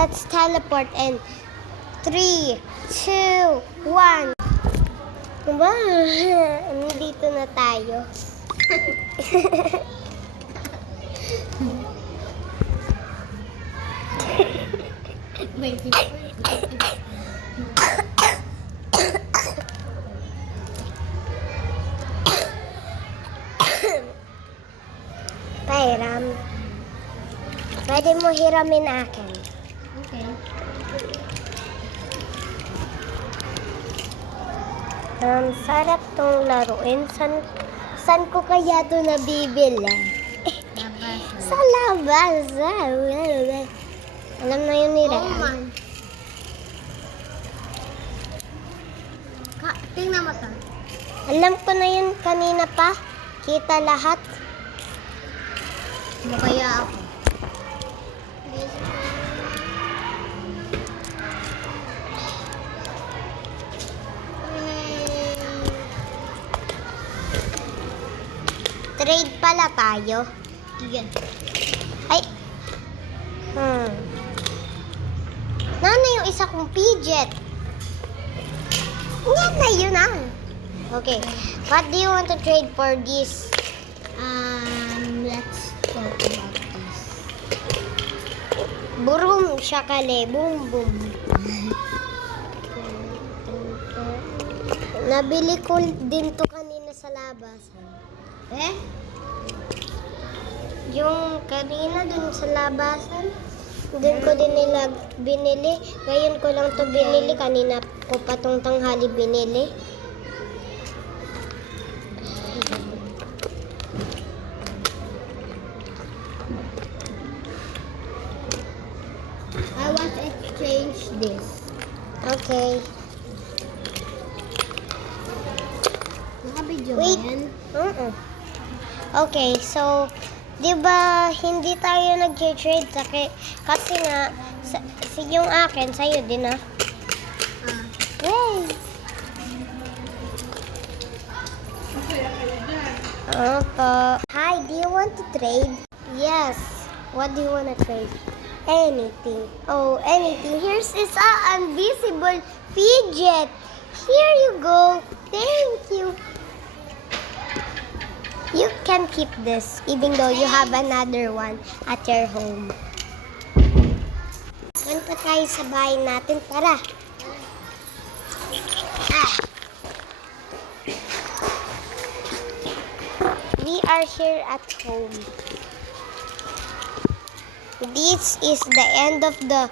Let's teleport in 3, 2, 1. Diba? Nandito na tayo. Pahiram. Pwede mo hiramin akin. Okay. Sarap tong laruin. San ko kaya ito nabibili? Labas. Sa labas. Alam na yun ni Oh Rhea. man. Tingnan mo to. Alam ko na yun kanina pa. Kita lahat. Ano kaya ako? Trade pala tayo. Yan. Ay. Nana yung isa kong fidget. Yan na yun ah. Okay. What do you want to trade for this? Let's talk about this. Burum shakale. Boom boom. Nabili ko din to kanina sa labas. Eh? Yung kanina dun sa labasan, dun ko din nila binili. Ngayon ko lang to binili. Kanina ko pa tong tanghali binili. I want to exchange this. Okay. Nakabidyo Wait. yan? Okay, so, di ba hindi tayo nag-trade kasi nga, yung akin, sa'yo din ah. Yay! Opo. Hi, do you want to trade? Yes. What do you want to trade? Anything. Oh, anything. Here's is a invisible fidget. Here you go. Thank you. You can keep this even though you have another one at your home. Punta tayo sa bahay natin. Tara. We are here at home. This is the end of the